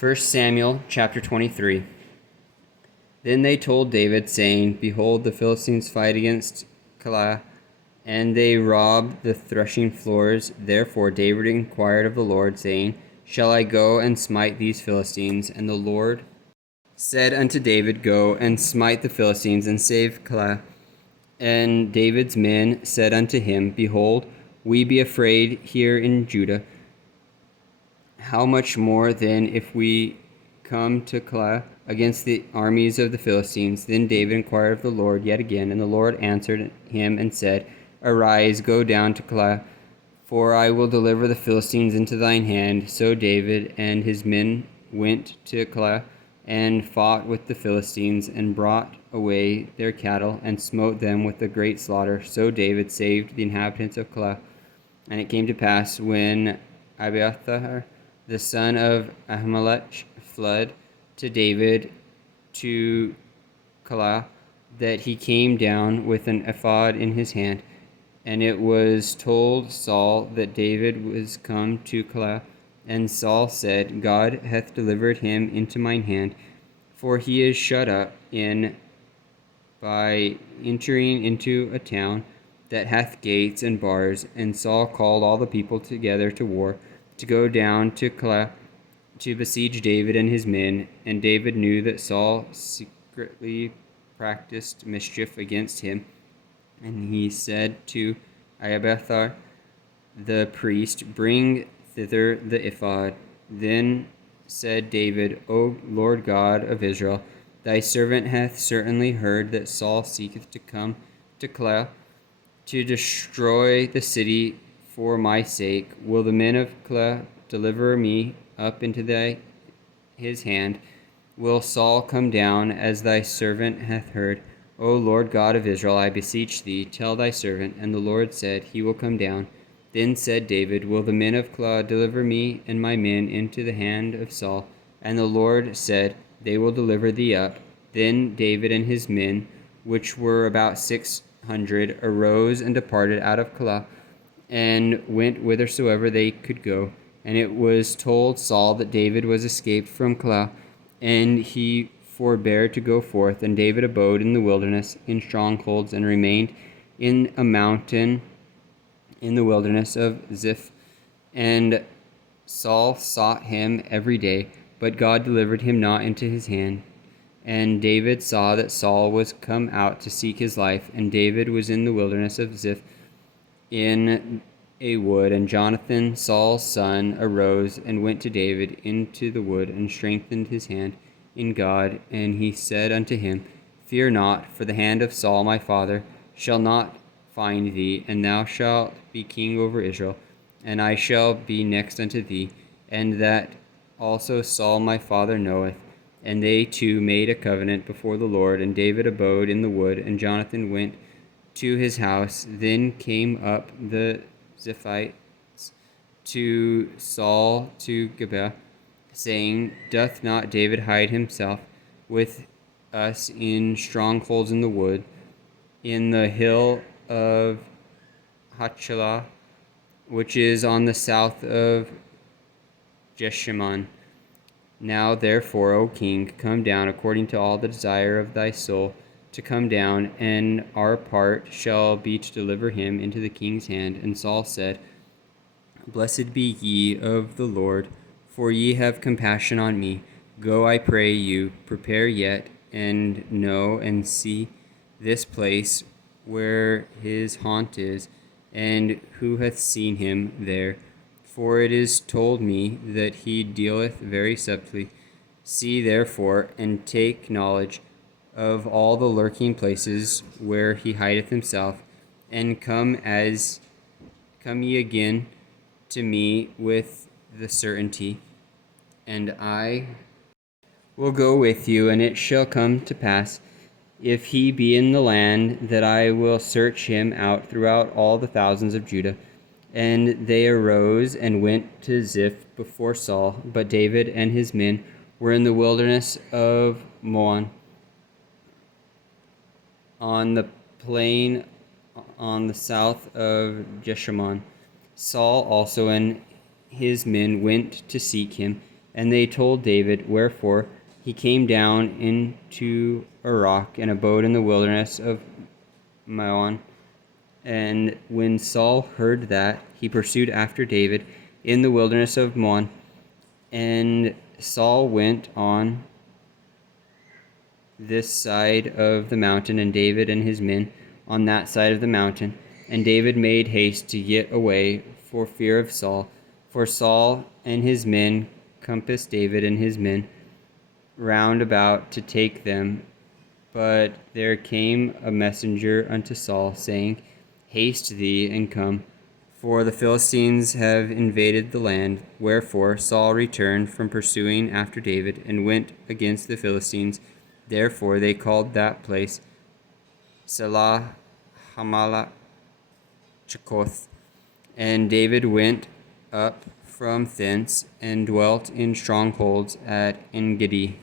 1 Samuel chapter 23. Then they told David, saying, Behold, the Philistines fight against Keilah, and they rob the threshing floors. Therefore David inquired of the Lord, saying, Shall I go and smite these Philistines? And the Lord said unto David, Go and smite the Philistines, and save Keilah. And David's men said unto him, Behold, we be afraid here in Judah. How much more then if we come to Keilah against the armies of the Philistines? Then David inquired of the Lord yet again, and the Lord answered him and said, Arise, go down to Keilah, for I will deliver the Philistines into thine hand. So David and his men went to Keilah, and fought with the Philistines, and brought away their cattle, and smote them with a great slaughter. So David saved the inhabitants of Keilah. And it came to pass, when Abiathar the son of Ahimelech fled to David to Keilah, that he came down with an ephod in his hand. And it was told Saul that David was come to Keilah. And Saul said, God hath delivered him into mine hand, for he is shut up in by entering into a town that hath gates and bars. And Saul called all the people together to war, to go down to Keilah to besiege David and his men. And David knew that Saul secretly practiced mischief against him. And he said to Abiathar the priest, Bring thither the ephod. Then said David, O Lord God of Israel, thy servant hath certainly heard that Saul seeketh to come to Keilah to destroy the city for my sake. Will the men of Keilah deliver me up into his hand? Will Saul come down as thy servant hath heard? O Lord God of Israel, I beseech thee, tell thy servant. And the Lord said, He will come down. Then said David, Will the men of Keilah deliver me and my men into the hand of Saul? And the Lord said, They will deliver thee up. Then David and his men, which were about 600, arose and departed out of Keilah, and went whithersoever they could go. And it was told Saul that David was escaped from Keilah, and he forbore to go forth. And David abode in the wilderness in strongholds, and remained in a mountain in the wilderness of Ziph. And Saul sought him every day, but God delivered him not into his hand. And David saw that Saul was come out to seek his life, and David was in the wilderness of Ziph in a wood. And Jonathan, Saul's son, arose and went to David into the wood, and strengthened his hand in God. And he said unto him, Fear not, for the hand of Saul my father shall not find thee, and thou shalt be king over Israel, and I shall be next unto thee, and that also Saul my father knoweth. And they two made a covenant before the Lord. And David abode in the wood, and Jonathan went to his house. Then came up the Ziphites to Saul to Gibeah, saying, Doth not David hide himself with us in strongholds in the wood, in the hill of Hachilah, which is on the south of Jeshimon? Now therefore, O king, come down according to all the desire of thy soul, to come down, and our part shall be to deliver him into the king's hand. And Saul said, Blessed be ye of the Lord, for ye have compassion on me. Go, I pray you, prepare yet, and know and see this place where his haunt is, and who hath seen him there. For it is told me that he dealeth very subtly. See therefore, and take knowledge of all the lurking places where he hideth himself, and come ye again to me with the certainty, and I will go with you. And it shall come to pass, if he be in the land, that I will search him out throughout all the thousands of Judah. And they arose and went to Ziph before Saul. But David and his men were in the wilderness of Maon, on the plain on the south of Jeshimon. Saul also and his men went to seek him, And they told David, wherefore he came down into a rock and abode in the wilderness of Maon. And when Saul heard that, he pursued after David in the wilderness of Maon. And Saul went on this side of the mountain, and David and his men on that side of the mountain. And David made haste to get away for fear of Saul. For Saul and his men compassed David and his men round about to take them. But there came a messenger unto Saul, saying, Haste thee, and come, for the Philistines have invaded the land. Wherefore Saul returned from pursuing after David, and went against the Philistines. Therefore they called that place Selah Hamala Chakoth. And David went up from thence, and dwelt in strongholds at Engedi.